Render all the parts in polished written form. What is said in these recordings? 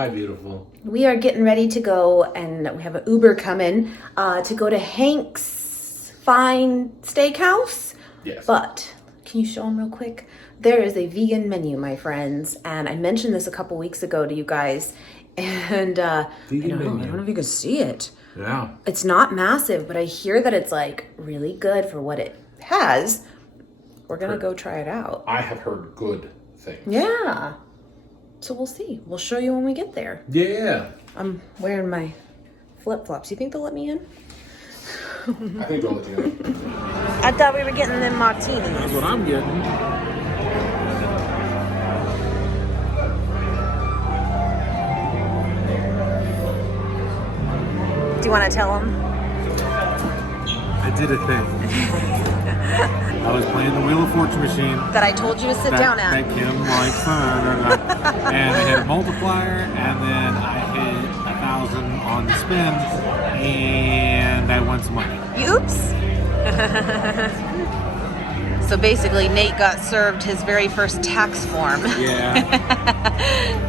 Hi, beautiful. We are getting ready to go, and we have an Uber coming to go to Hank's Fine Steakhouse. Yes. But can you show them real quick? There is a vegan menu, my friends, and I mentioned this a couple weeks ago to you guys. And I don't know if you can see it. Yeah. It's not massive, but I hear that it's like really good for what it has. We're gonna go try it out. I have heard good things. Yeah. So we'll see. We'll show you when we get there. Yeah. I'm wearing my flip-flops. You think they'll let me in? I think they'll let you in. I thought we were getting them martinis. That's what I'm getting. Do you want to tell them? I did a thing. I was playing the Wheel of Fortune machine. That I told you to sit down at. That Kim likes. And I hit a multiplier, and then I hit 1,000 on the spin, and I won some money. Oops. So basically, Nate got served his very first tax form. Yeah.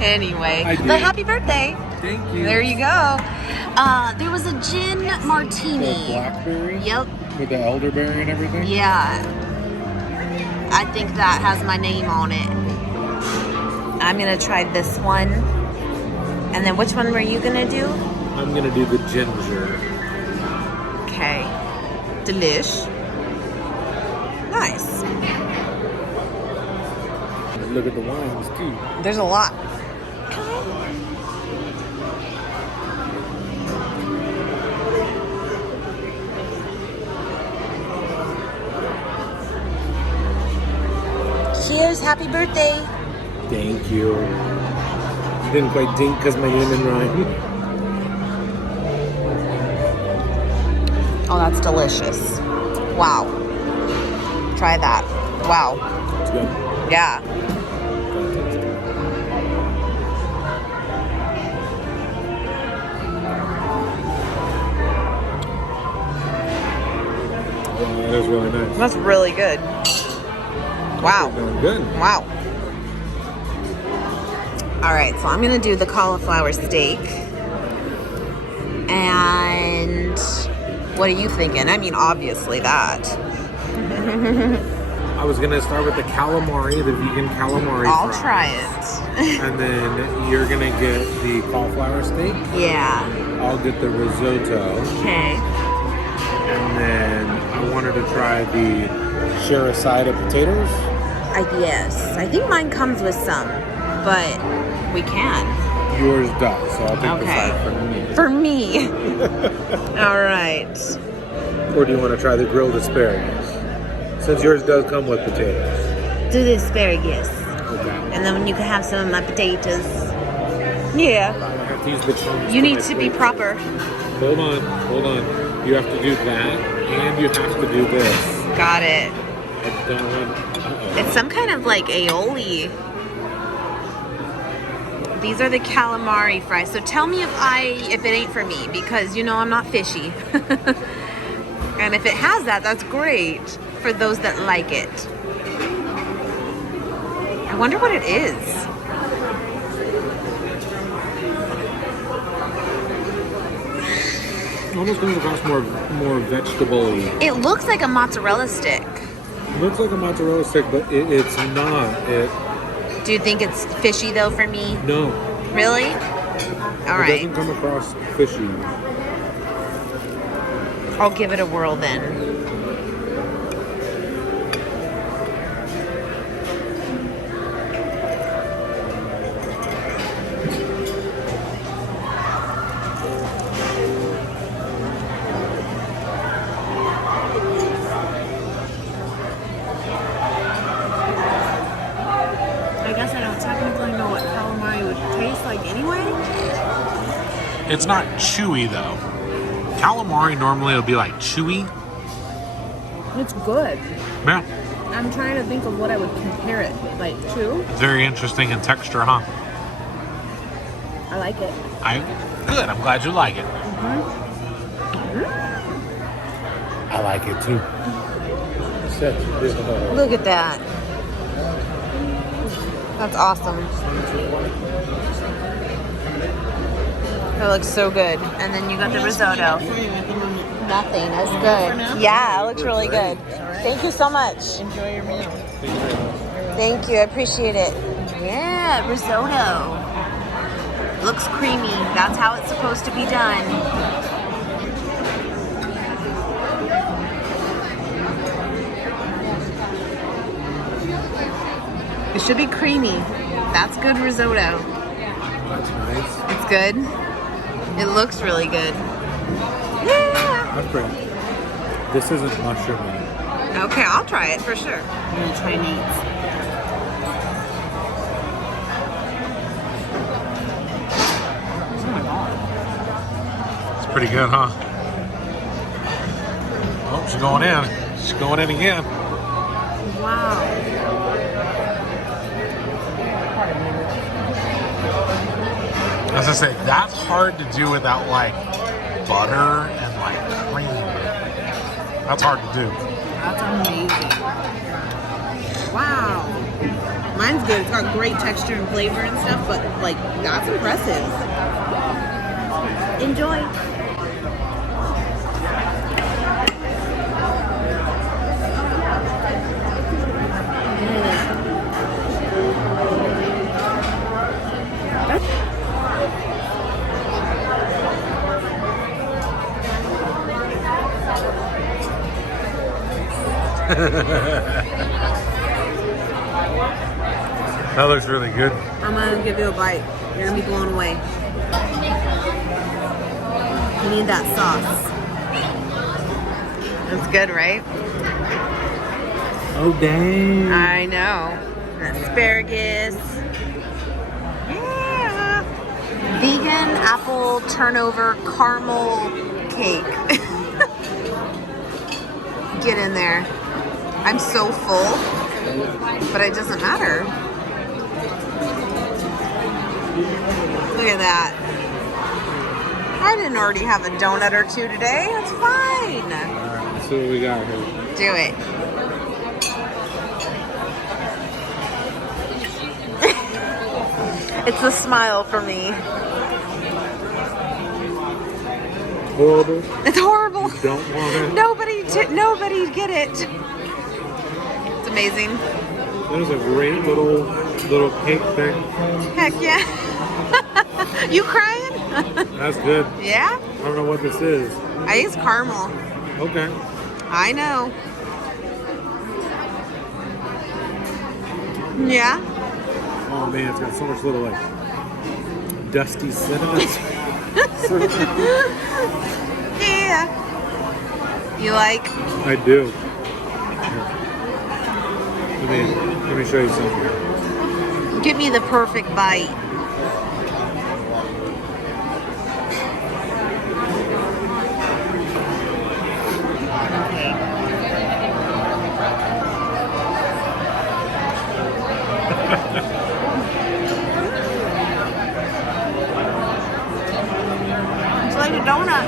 Anyway, I did. but happy birthday. Thank you. There you go. There was a gin martini. The blackberry? Yep. With the elderberry and everything? Yeah. I think that has my name on it. I'm going to try this one. And then which one were you going to do? I'm going to do the ginger. Okay. Delish. Nice. Look at the wines, too. There's a lot. Cheers, happy birthday. Thank you. Didn't quite dink because my name and rhyme. Oh, that's delicious. Wow. Try that. Wow. It's good. Yeah. Yeah, that is really nice. That's really good. Wow. Good. Wow. All right, so I'm gonna do the cauliflower steak. And what are you thinking? I mean, obviously that. I was gonna start with the calamari, the vegan calamari I'll fries. try it. And then you're gonna get the cauliflower steak. Yeah. I'll get the risotto. Okay. And then I wanted to try the share a side of potatoes. Yes. I think mine comes with some, but we can. Yours does, so I'll take the Okay. side For for me. me. All right. Or do you want to try the grilled asparagus? Since yours does come with potatoes. Do the asparagus. Okay. And then you can have some of my potatoes. Yeah. I have to use the cheese. You for need my to be plate. proper. Hold on. You have to do that, and you have to do this. Got it. I don't want... It's some kind of like aioli. These are the calamari fries. So tell me if it ain't for me, because you know I'm not fishy. And if it has that, that's great for those that like it. I wonder what it is. It almost comes across more vegetable-y. It looks like a mozzarella stick. It looks like a mozzarella stick, but it's not. Do you think it's fishy though for me? No. Really? All It right. doesn't come across fishy. I'll give it a whirl then. I guess I don't technically know what calamari would taste like anyway. It's not chewy, though. Calamari normally will be like chewy. It's good. Yeah. I'm trying to think of what I would compare it like to. Very interesting in texture, huh? I like it. Good. I'm glad you like it. I like it too. Look at that. That's awesome. That looks so good. And then you got the risotto. Nothing. That's good. Yeah, it looks really good. Thank you so much. Enjoy your meal. Thank you. I appreciate it. Yeah, risotto. Looks creamy. That's how it's supposed to be done. It should be creamy. That's good risotto. That's nice. It's good. It looks really good. Yeah. That's pretty. This isn't mushroomy. Okay, I'll try it for sure. I'm gonna try Nate's. It's pretty good, huh? Oh, she's going in. She's going in again. Wow. As I say, that's hard to do without like butter and like cream. That's hard to do. That's amazing. Wow. Mine's good. It's got great texture and flavor and stuff, but like that's impressive. Enjoy. That looks really good. I'm gonna give you a bite. You're gonna be blown away. You need that sauce. It's good, right? Oh, dang. I know. Asparagus. Yeah. Vegan apple turnover caramel cake. Get in there. I'm so full, but it doesn't matter. Look at that. I didn't already have a donut or two today. That's fine. Alright, let's see what we got here. Do it. It's a smile for me. Horrible. It's horrible. Don't want it. Nobody get it. It's amazing. That is a great little cake thing. Heck yeah. You crying? That's good. Yeah? I don't know what this is. I think it's caramel. Okay. I know. Yeah? Oh man, it's got so much little like dusty cinnamon. Yeah. You like? I do. Here. Let me show you something. Give me the perfect bite. It's like a donut.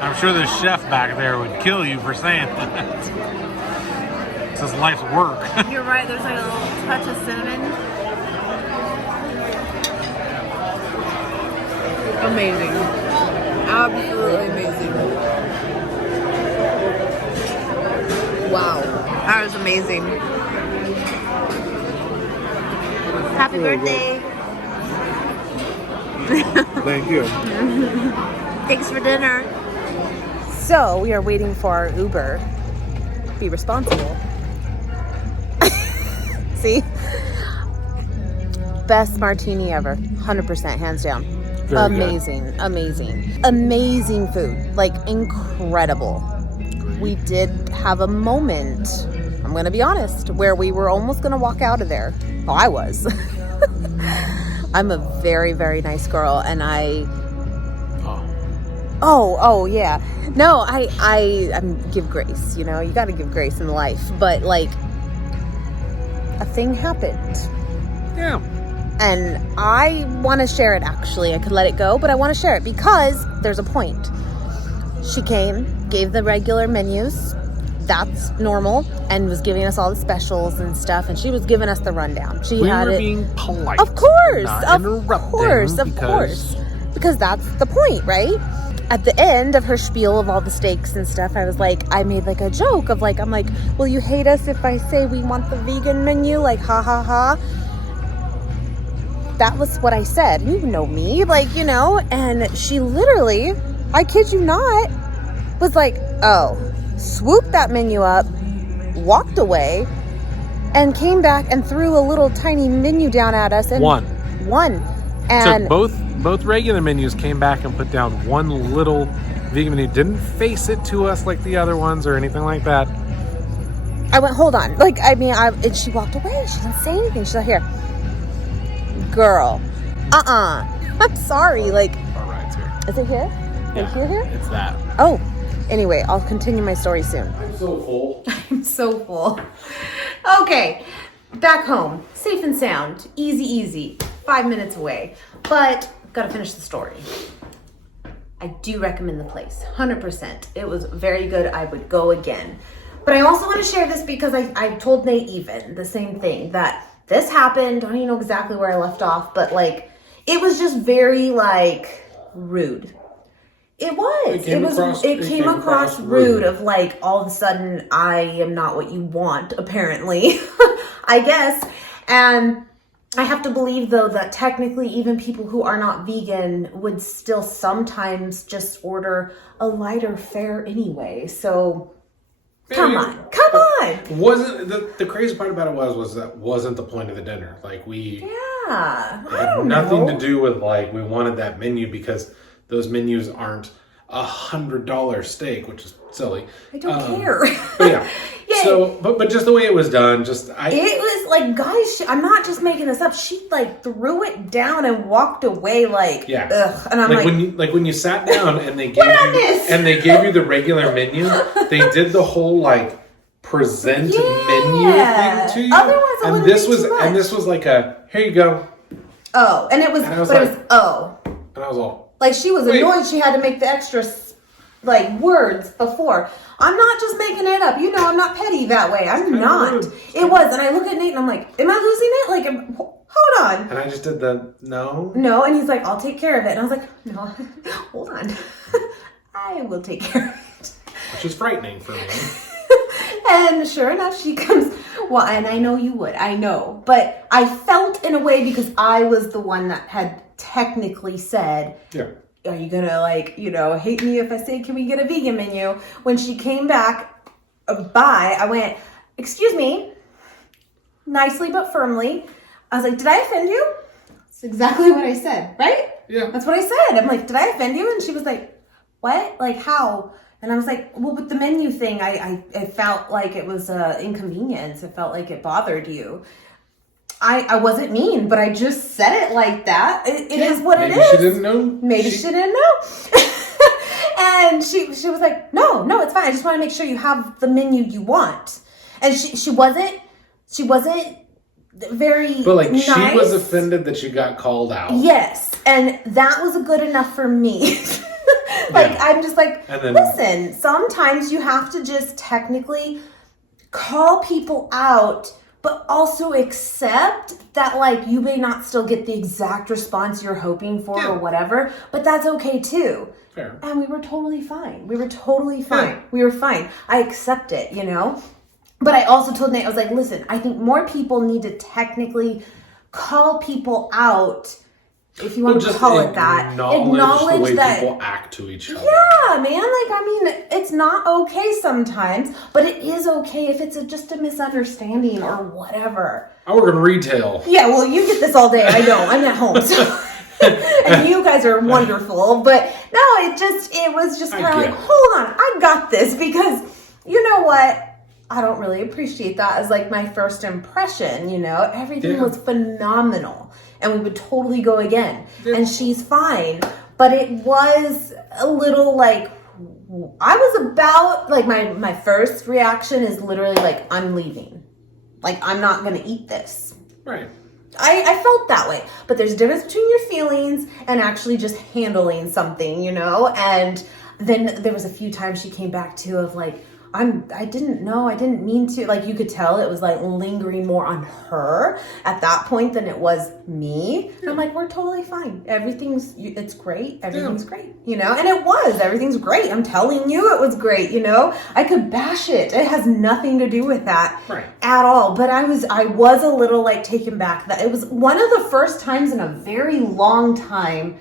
I'm sure the chef back there would kill you for saying that. It's his life's work. You're right, there's like a little touch of cinnamon. Amazing. Absolutely amazing. Wow. That was amazing. Happy birthday. Thank you. Thanks for dinner. So we are waiting for our Uber. Be responsible. See? Best martini ever. 100%, hands down. Very amazing. Good. Amazing. Amazing food. Like incredible. We did have a moment, I'm going to be honest, where we were almost going to walk out of there. Well, I was. I'm a very, very nice girl, and Oh, yeah. No, I give grace, you know, you got to give grace in life. But like, a thing happened. Yeah. And I want to share it, actually. I could let it go, but I want to share it because there's a point. She came, gave the regular menus, that's normal, and was giving us all the specials and stuff, and she was giving us the rundown. She We had were it. being polite. Of course, not of interrupting course, of because- course. Because that's the point, right? At the end of her spiel of all the steaks and stuff, I was like, I made like a joke of like, I'm like, will you hate us if I say we want the vegan menu? Like, ha ha ha. That was what I said. You know me, like, you know, and she literally, I kid you not, was like, oh, swooped that menu up, walked away, and came back and threw a little tiny menu down at us. And One. And So both regular menus came back and put down one little vegan menu. Didn't face it to us like the other ones or anything like that. I went, hold on. Like, I mean, and she walked away. She didn't say anything. She's like, here. Girl. I'm sorry. Like, Our ride's here. is it here? Yeah, Here? it's that. Oh. Anyway, I'll continue my story soon. I'm so full. I'm so full. Okay. Back home. Safe and sound. Easy. 5 minutes away. But gotta finish the story. I do recommend the place. 100%. It was very good. I would go again. But I also want to share this because I told Nate even the same thing, that this happened. I don't even know exactly where I left off, but like, it was just very like rude. It was. It came across rude of like, all of a sudden I am not what you want, apparently. I guess. And I have to believe though that technically even people who are not vegan would still sometimes just order a lighter fare anyway. So come on. Wasn't the crazy part about it was that wasn't the point of the dinner. Like we Yeah. I had don't nothing know. to do with like we wanted that menu because those menus aren't $100 steak, which is silly. I don't care. But yeah. Yeah. So, but just the way it was done, it was like, guys, I'm not just making this up. She like threw it down and walked away like, yeah. ugh. And I'm like, when you sat down and they gave you the regular menu, they did the whole like present menu thing to you. Otherwise, it and wouldn't this be was too much. and this was like a here you go. Oh, and it was, And I was but like- it was, oh. And I was all Like she was Wait. annoyed she had to make the extra like words before. I'm not just making it up. You know, I'm not petty that way. I'm kinda not. rude. It was. And I look at Nate and I'm like, am I losing it? Like, hold on. and I just did the no. No. And he's like, I'll take care of it. And I was like, no, hold on. I will take care of it. Which is frightening for me. And sure enough, she comes, well, and I know you would, I know. But I felt in a way because I was the one that had technically said, Yeah. are you gonna like, you know, hate me if I say, can we get a vegan menu? When she came back by, I went, excuse me, nicely but firmly. I was like, did I offend you? That's exactly what I said, right? Yeah. That's what I said. I'm like, did I offend you? And she was like, what? Like how? And I was like, well, with the menu thing, I felt like it was an inconvenience. It felt like it bothered you. I wasn't mean, but I just said it like that. It is what it is. Maybe she didn't know. Maybe she didn't know. And she was like, no, it's fine. I just want to make sure you have the menu you want. And she wasn't very But like nice. she was offended that you got called out. Yes. And that was good enough for me. Like, Yeah. I'm just like, And then- listen, sometimes you have to just technically call people out, but also accept that, like, you may not still get the exact response you're hoping for Yeah. or whatever, but that's okay too. Fair. And we were totally fine. We were fine. I accept it, you know? But I also told Nate, I was like, listen, I think more people need to technically call people out, if you want to call it that. Acknowledge the way that people act to each other. yeah, man. Like, I mean, it's not okay sometimes, but it is okay if it's just a misunderstanding or whatever. I work in retail. Yeah, well, you get this all day. I don't. I'm at home. So. And you guys are wonderful. But no, it was just kind of like, hold on, I got this. Because you know what? I don't really appreciate that as like my first impression, you know? Everything was phenomenal. And we would totally go again. Yeah. And she's fine. But it was a little like, I was about, like my first reaction is literally like, I'm leaving. Like, I'm not going to eat this. Right. I felt that way. But there's a difference between your feelings and actually just handling something, you know? And then there was a few times she came back to of like, I didn't know, I didn't mean to. Like, you could tell it was like lingering more on her at that point than it was me. And I'm like, we're totally fine. It's great. Everything's great, you know? And it was. Everything's great. I'm telling you, it was great, you know? I could bash it. It has nothing to do with that at all. But I was a little like taken back that it was one of the first times in a very long time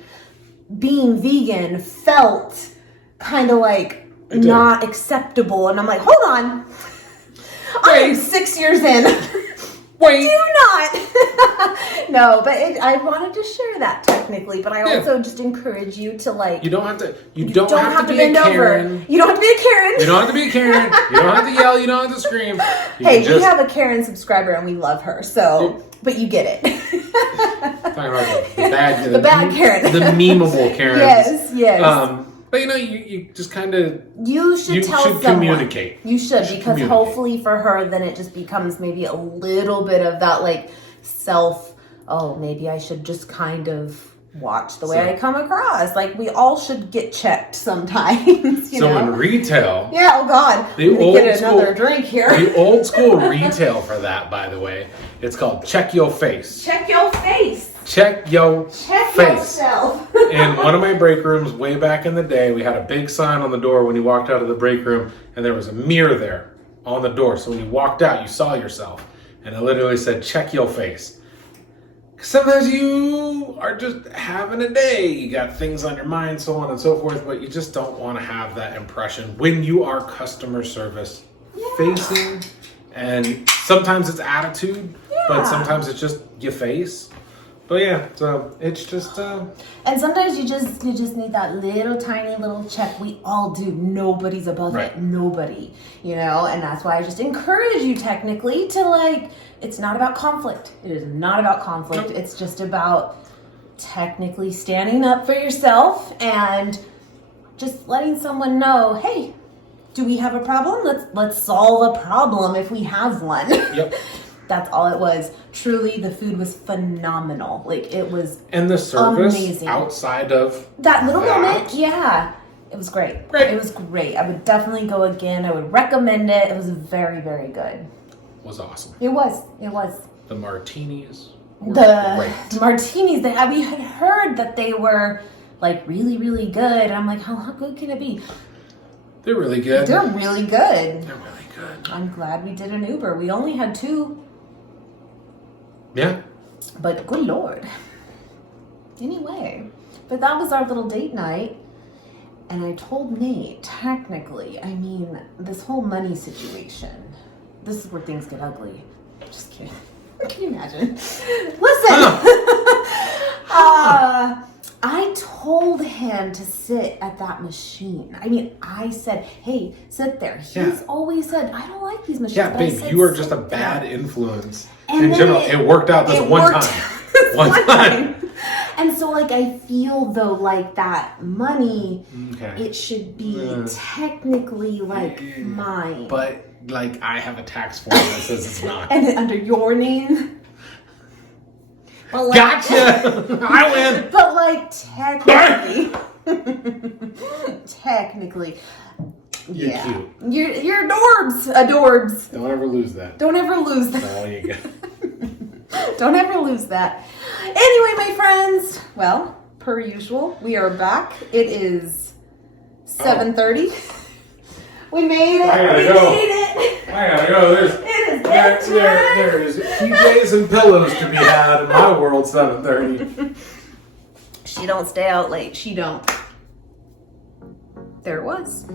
being vegan felt kind of like not acceptable, and I'm like, hold on, I am 6 years in. Wait, do not. No, but I wanted to share that technically, but I also just encourage you to like. You don't have to. You don't have to be a bend Karen. over. You don't have to be a Karen. You don't have to be a Karen. You don't have to yell. You don't have to scream. Hey, we have a Karen subscriber and we love her. So, but you get it. Talking about the bad Karen, the memeable Karen. Yes. But you know, you just kind of you should tell someone. Communicate. You should because hopefully for her, then it just becomes maybe a little bit of that like self. Oh, maybe I should just kind of watch the way I come across. Like we all should get checked sometimes. You know? In retail, oh God, get another drink here. The old school retail for that, by the way, it's called check your face. Check your face. Check your face. Yourself. In one of my break rooms way back in the day, we had a big sign on the door when you walked out of the break room, and there was a mirror there on the door. So when you walked out, you saw yourself, and it literally said, check your face. Sometimes you are just having a day. You got things on your mind, so on and so forth, but you just don't want to have that impression when you are customer service facing. And sometimes it's attitude, but sometimes it's just your face. But yeah, so it's just and sometimes you just need that little tiny little check. We all do. Nobody's above it. Nobody. You know, and that's why I just encourage you technically to like, it's not about conflict. It is not about conflict. It's just about technically standing up for yourself and just letting someone know, hey, do we have a problem? Let's solve a problem if we have one. Yep. That's all it was. Truly, the food was phenomenal. Like, it was and the service amazing. Outside of that little moment, it was great. It was great. I would definitely go again. I would recommend it. It was very, very good. It was awesome. It was. The martinis were great. The martinis, we had heard that they were, like, really, really good. I'm like, how good can it be? They're really good. They're really good. They're really good. I'm glad we did an Uber. We only had 2. Yeah. But good Lord. Anyway, but that was our little date night. And I told Nate, technically, I mean, this whole money situation, this is where things get ugly. Just kidding. Can you imagine? Listen. I told him to sit at that machine. I mean, I said, hey, sit there. He's always said, I don't like these machines. Yeah, babe, said, you are just a bad influence. In general, it worked out this one time. One time. And so, like, I feel, though, like, that money, it should be technically, like, mine. But, like, I have a tax form that says it's not. And under your name. But, like, gotcha! I win! But, like, technically, You're cute. You're adorbs. Don't ever lose that. Don't ever lose that. That's all you get. Don't ever lose that. Anyway, my friends, well, per usual, we are back. It is 7:30. We made it. I gotta go. There's PJs and pillows to be had in my world. 7:30. She don't stay out late. She don't. There it was.